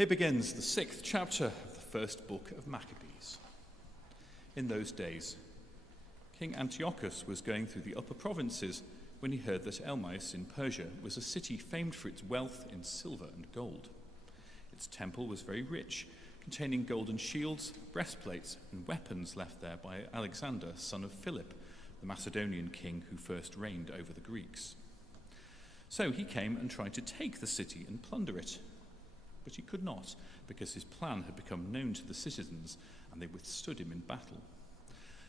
Here begins the 6th chapter of the first book of Maccabees. In those days, King Antiochus was going through the upper provinces when he heard that Elmais in Persia was a city famed for its wealth in silver and gold. Its temple was very rich, containing golden shields, breastplates, and weapons left there by Alexander, son of Philip, the Macedonian king who first reigned over the Greeks. So he came and tried to take the city and plunder it. But he could not, because his plan had become known to the citizens, and they withstood him in battle.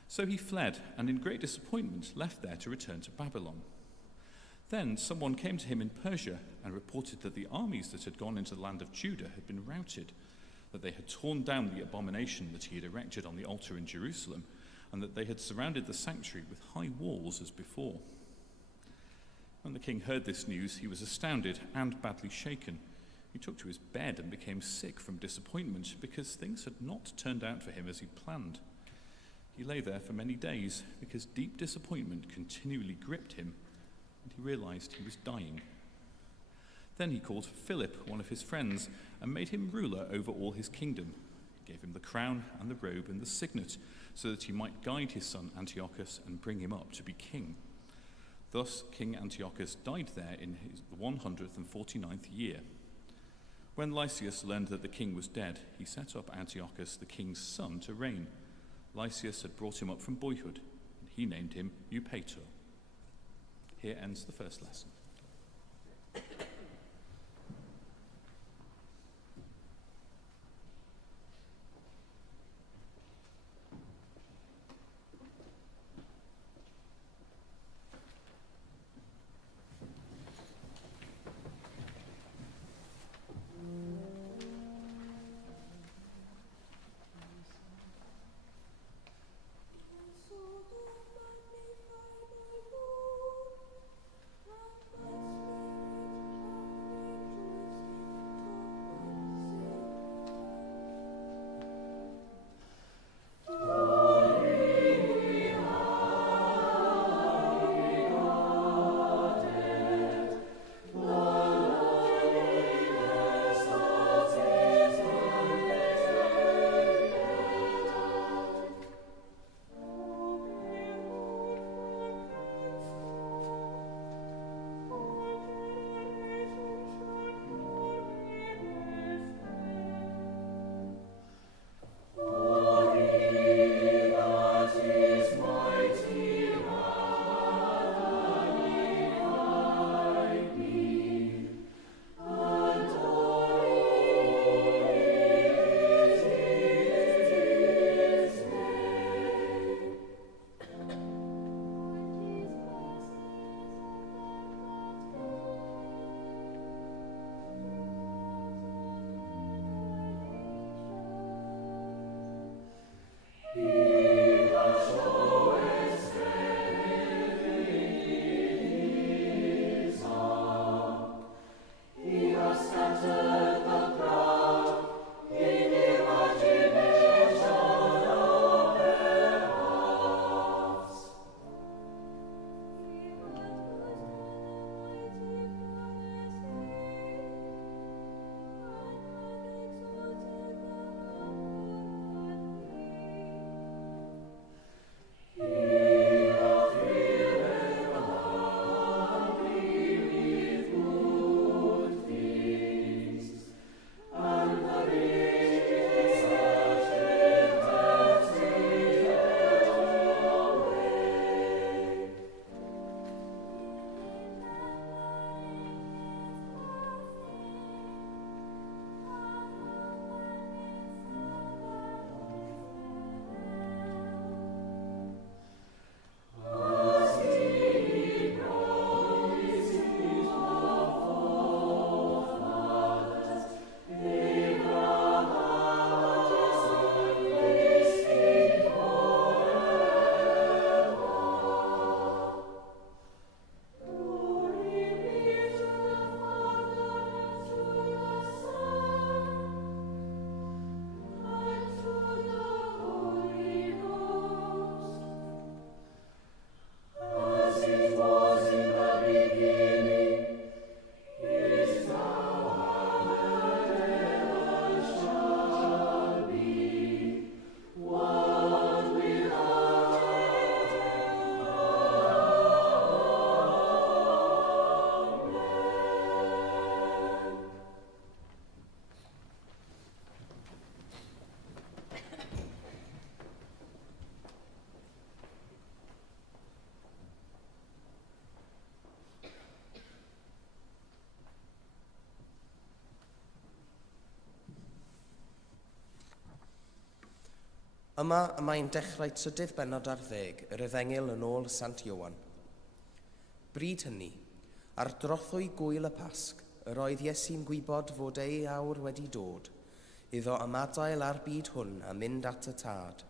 So he fled, and in great disappointment left there to return to Babylon. Then someone came to him in Persia and reported that the armies that had gone into the land of Judah had been routed, that they had torn down the abomination that he had erected on the altar in Jerusalem, and that they had surrounded the sanctuary with high walls as before. When the king heard this news, he was astounded and badly shaken. He took to his bed and became sick from disappointment because things had not turned out for him as he planned. He lay there for many days because deep disappointment continually gripped him, and he realized he was dying. Then he called Philip, one of his friends, and made him ruler over all his kingdom. He gave him the crown and the robe and the signet, so that he might guide his son Antiochus and bring him up to be king. Thus King Antiochus died there in his 149th year. When Lysias learned that the king was dead, he set up Antiochus, the king's son, to reign. Lysias had brought him up from boyhood, and he named him Eupator. Here ends the first lesson. Yma y mae'n dechrau trydydd bennod ar 10 yr Efengyl yn ôl Sant Ioan. Bryd hynny, ar drothwy gwyl y Pasg, yr oedd Iesu'n gwybod fod ei awr wedi dod, iddo ymadael ar byd hwn a mynd at y tad.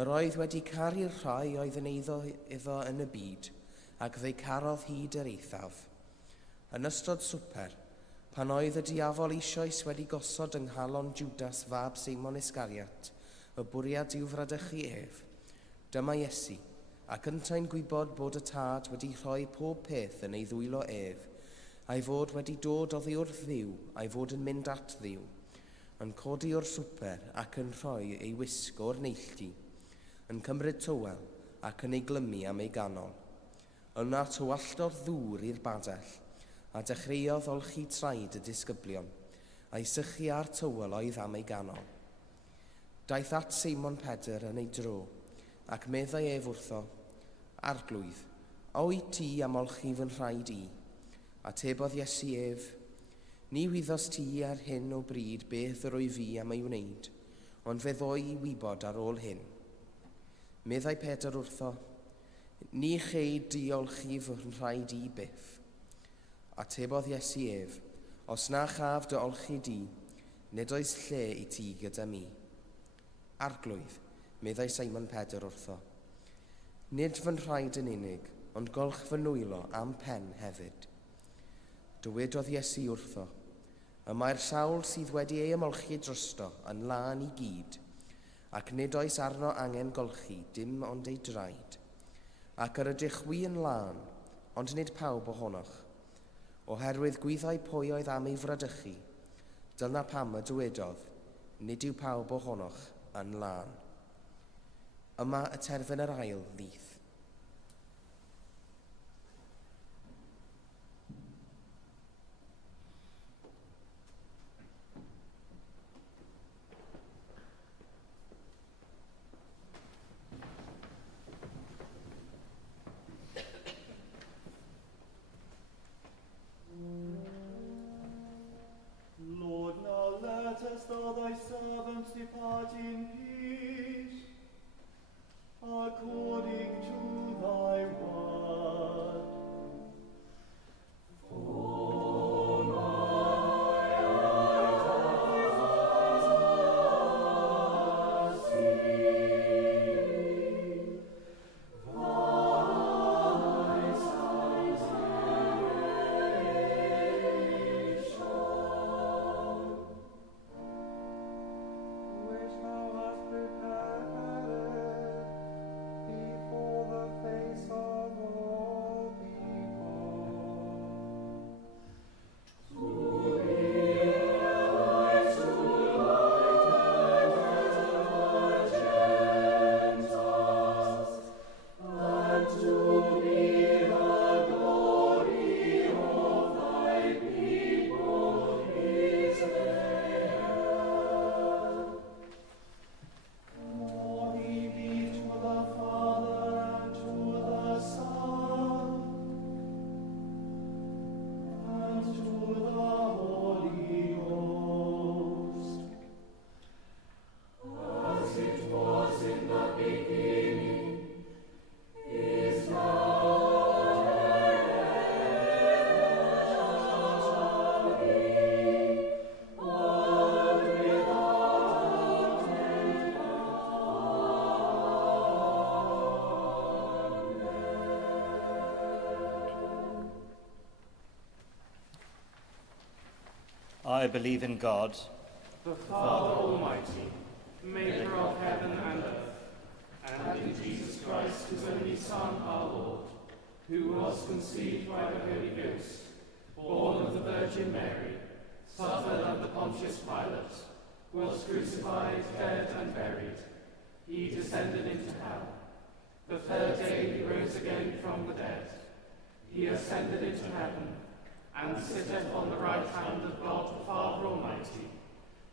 Yr oedd wedi caru'r rhai oedd yn iddo yn y byd, ac fe'i carodd hyd yr eithaf. Yn ystod swper, Pan oedd y diafol eisoes wedi gosod yng nghalon Judas fab Seimon Iscariot, y bwriad i'w fradychu ef, dyma Iesu, ac yntau'n gwybod bod y tad wedi rhoi pob peth yn ei ddwylo ef, a'i fod wedi dod oddi wrth ddiw, a'i fod yn mynd at ddiw, yn codi o'r swper ac yn rhoi ei wisgo o'r neilltu, yn cymryd tywel ac yn ei glymu am ei ganol. Yna tywalltodd ddŵr i'r badell, a dechreuodd olchi traed y disgyblion, a'i sychu ar tywel oedd am ei ganol. Daeth at Seimon Pedr yn ei dro, ac meddai ef wrtho, Arglwydd, a wyt ti am olchi fy nhraed i? A tebodd Iesu ef, ni wythos ti ar hyn o bryd beth yr o'i fi am ei wneud, ond fe ddoi i wybod ar ôl hyn. Meddai Pedr wrtho, ni chei diolchi fy nhraed i byth. A tebodd Iesu ef, os na chaf dy olchi di, nid oes lle i ti gyda mi. Arglwydd, meddai Seimon Pedr wrtho, nid fy nhraed yn unig, ond golch fy nwylo am pen hefyd. Dywedodd Iesu wrtho, y mae'r sawl sydd wedi ei ymolchi drosto yn lân i gyd, ac nid oes arno angen golchi dim ond ei draed. Ac yr ydych wi yn lân, ond nid pawb ohonoch. Oherwydd gwyddau pwy oedd am ei fradychu, dyna pam y dywedodd, nid yw pawb ohonoch yn lân. Yma y terfyn yr ail ddydd. Lord, now lettest thou thy servants depart in peace, according to thy word. For my eyes have seen thy salvation, which thou hast prepared before the face of all people, to be a light to lighten the Gentiles, and to be the glory of thy people Israel. Glory be to the Father, and to the Son, and to the Holy Ghost, as it was in the beginning, is now, and shall be, world without end. I believe in God, the Father Almighty, maker of heaven and earth, and in Jesus Christ, his only Son, our Lord, who was conceived by the Holy Ghost, born of the Virgin Mary, suffered under Pontius Pilate, was crucified, dead, and buried. He descended into hell. The third day he rose again from the dead. He ascended into heaven, and sitteth on the right hand of God the Father Almighty.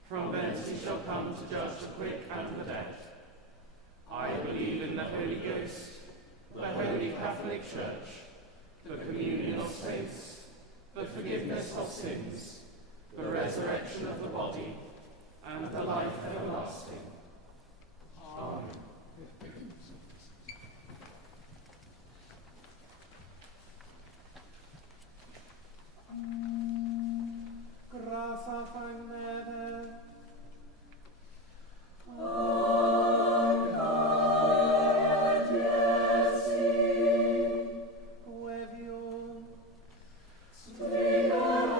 From thence he shall come to judge the quick and the dead. I believe in the Holy Ghost, the Holy Catholic Church, the communion of saints, the forgiveness of sins, the resurrection of the body, and the life everlasting. Amen. Grasa fagnere, Uevium, Strigara,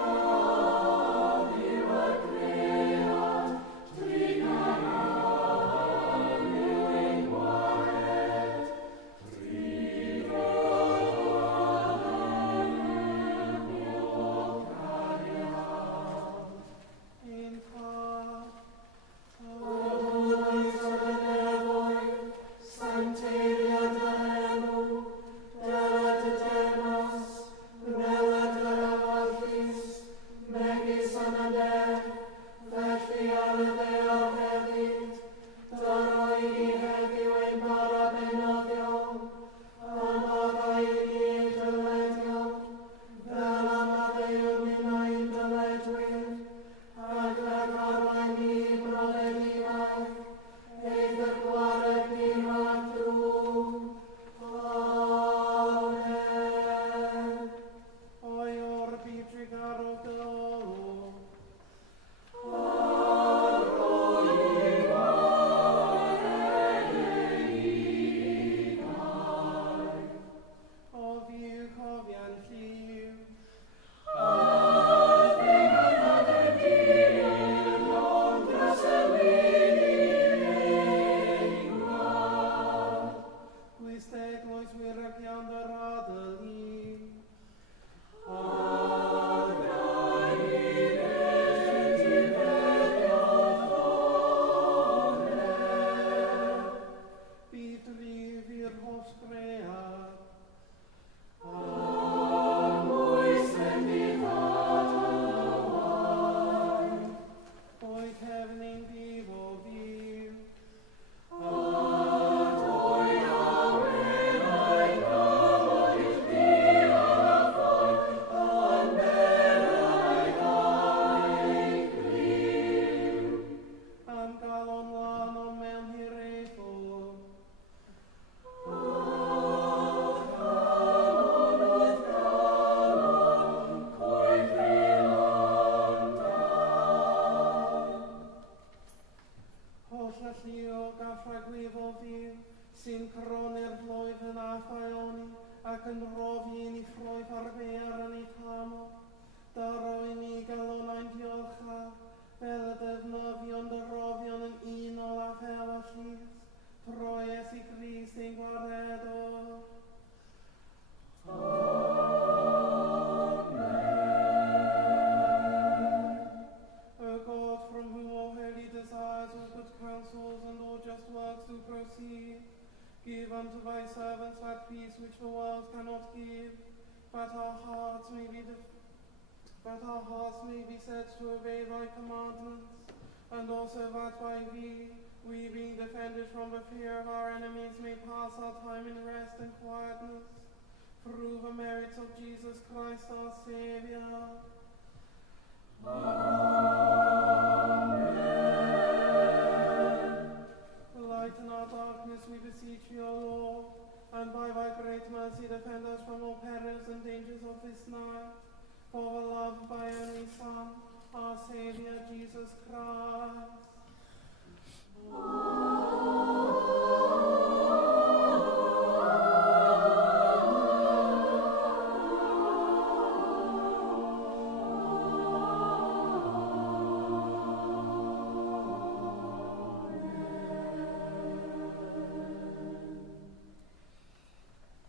that our hearts may be set to obey thy commandments, and also that by thee, we being defended from the fear of our enemies, may pass our time in rest and quietness, through the merits of Jesus Christ our Saviour. Lighten our darkness, we beseech thee, O Lord, and by thy great mercy defend us from all perils and dangers of this night, for the love of thy only Son, our Saviour, Jesus Christ.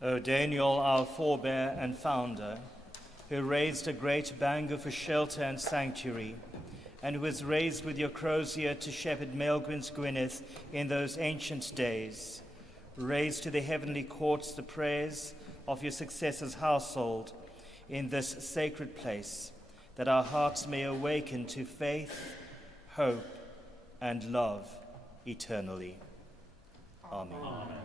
O Daniel, our forebear and founder, who raised a great Bangor for shelter and sanctuary, and who was raised with your crozier to shepherd Maelgwyn's Gwynedd in those ancient days, raise to the heavenly courts the prayers of your successor's household in this sacred place, that our hearts may awaken to faith, hope, and love eternally. Amen. Amen.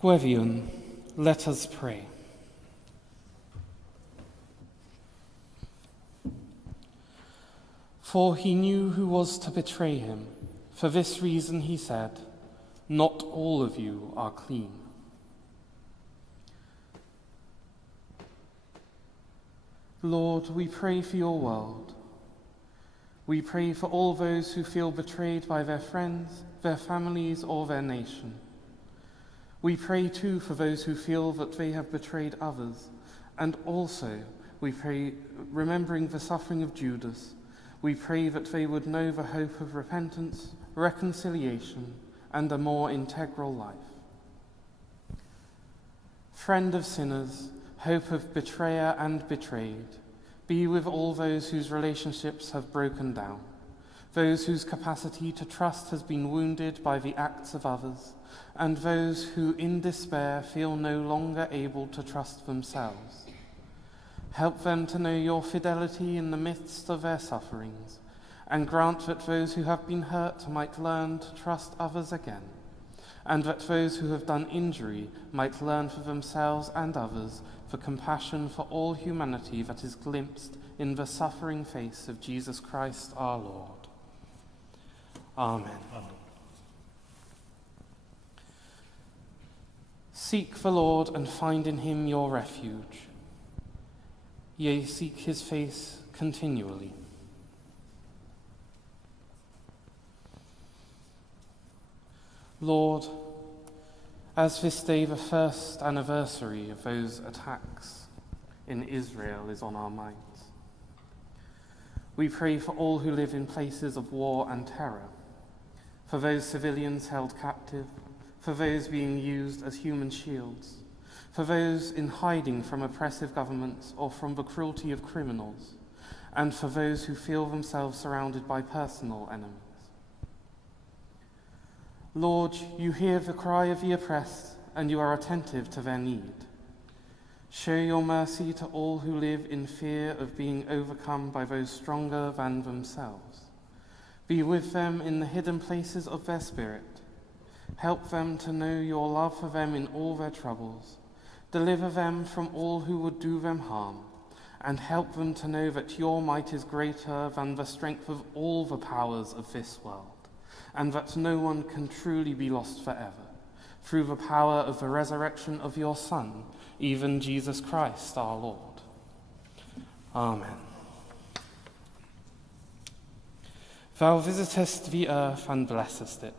Gweviwn, let us pray. For he knew who was to betray him. For this reason he said, "Not all of you are clean." Lord, we pray for your world. We pray for all those who feel betrayed by their friends, their families, or their nation. We pray too for those who feel that they have betrayed others, and also we pray, remembering the suffering of Judas, we pray that they would know the hope of repentance, reconciliation, and a more integral life. Friend of sinners, hope of betrayer and betrayed, be with all those whose relationships have broken down, those whose capacity to trust has been wounded by the acts of others, and those who in despair feel no longer able to trust themselves. Help them to know your fidelity in the midst of their sufferings, and grant that those who have been hurt might learn to trust others again, and that those who have done injury might learn for themselves and others the compassion for all humanity that is glimpsed in the suffering face of Jesus Christ our Lord. Amen. Seek the Lord and find in him your refuge. Yea, seek his face continually. Lord, as this day, the first anniversary of those attacks in Israel, is on our minds, we pray for all who live in places of war and terror, for those civilians held captive, for those being used as human shields, for those in hiding from oppressive governments or from the cruelty of criminals, and for those who feel themselves surrounded by personal enemies. Lord, you hear the cry of the oppressed, and you are attentive to their need. Show your mercy to all who live in fear of being overcome by those stronger than themselves. Be with them in the hidden places of their spirit. Help them to know your love for them in all their troubles. Deliver them from all who would do them harm, and help them to know that your might is greater than the strength of all the powers of this world, and that no one can truly be lost forever, through the power of the resurrection of your Son, even Jesus Christ our Lord. Amen. Thou visitest the earth and blessest it.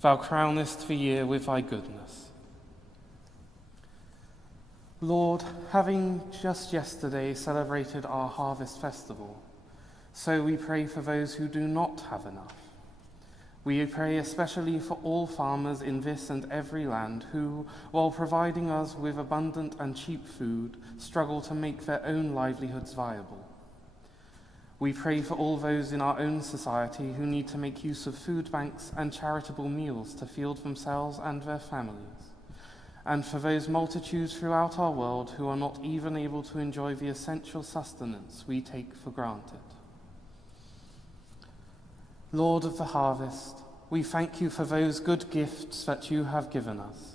Thou crownest the year with thy goodness. Lord, having just yesterday celebrated our harvest festival, so we pray for those who do not have enough. We pray especially for all farmers in this and every land who, while providing us with abundant and cheap food, struggle to make their own livelihoods viable. We pray for all those in our own society who need to make use of food banks and charitable meals to feed themselves and their families, and for those multitudes throughout our world who are not even able to enjoy the essential sustenance we take for granted. Lord of the harvest, we thank you for those good gifts that you have given us.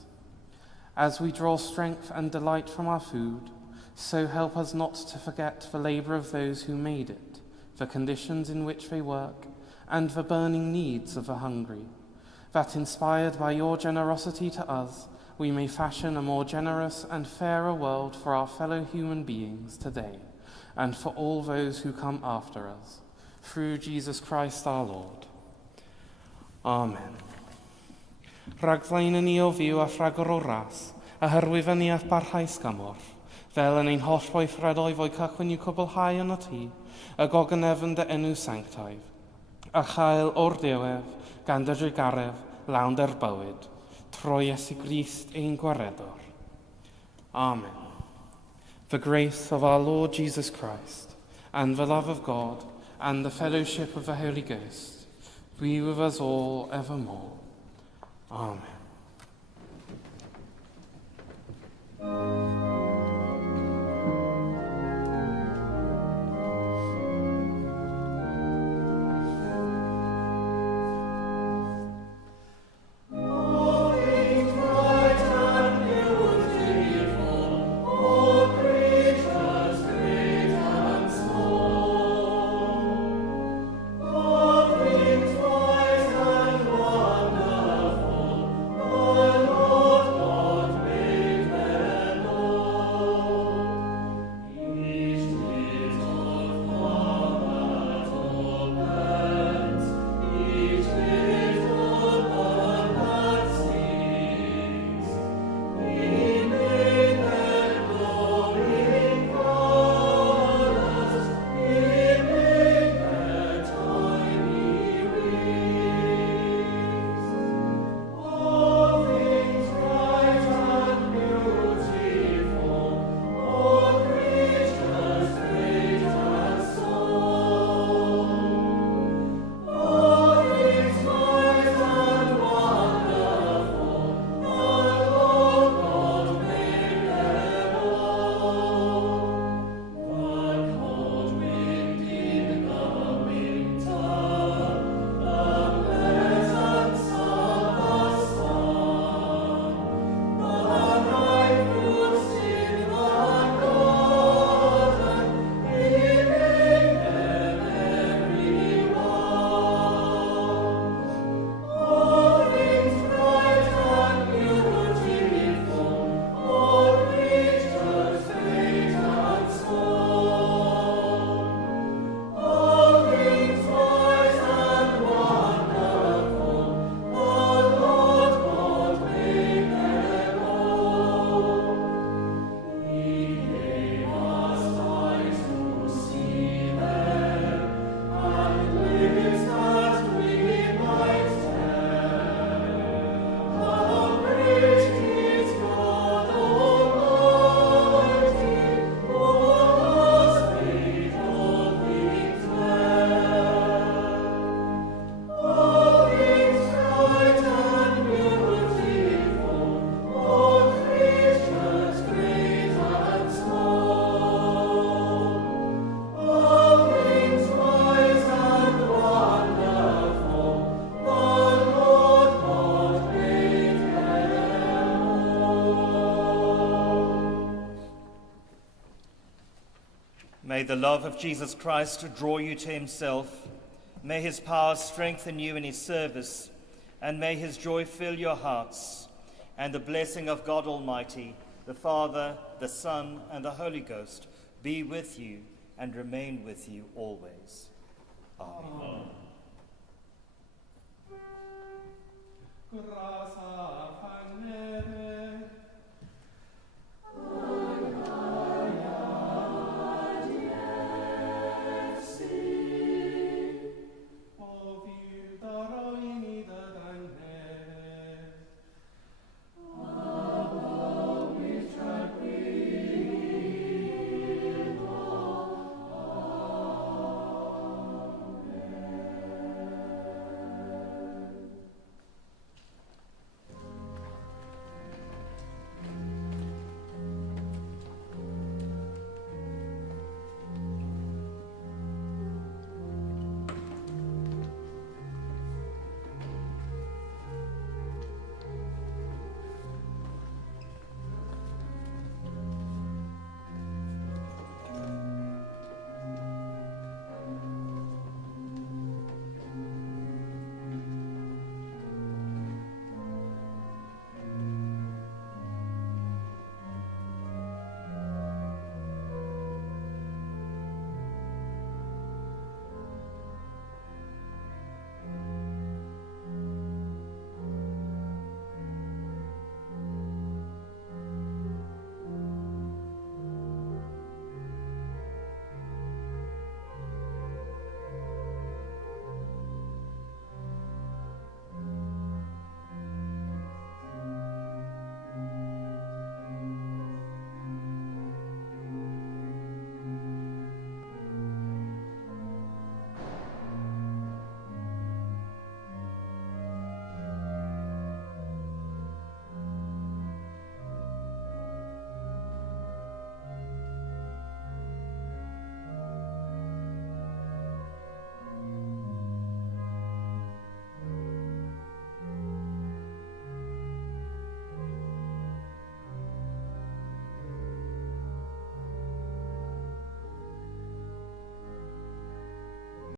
As we draw strength and delight from our food, so help us not to forget the labour of those who made it, the conditions in which they work, and the burning needs of the hungry, that inspired by your generosity to us, we may fashion a more generous and fairer world for our fellow human beings today, and for all those who come after us. Through Jesus Christ our Lord. Amen. Rhagflaen ni o fyw a rhagor o ras, a hyrwyfyniaeth barhaus gamorth, fel yn ein holl weithredoedd o'i cychwyn i'w cwblhau yn y tŷ, y goganefn dy enw sanctaidd, a chael o'r diwedd, gan dy Diolchgarwch, lawn dy'r bywyd, trwy Iesu Grist ein gwaredwr. Amen. The grace of our Lord Jesus Christ, and the love of God, and the fellowship of the Holy Ghost, be with us all evermore. Amen. May the love of Jesus Christ draw you to himself. May his power strengthen you in his service, and may his joy fill your hearts. And the blessing of God Almighty, the Father, the Son, and the Holy Ghost be with you and remain with you always. Amen. Graça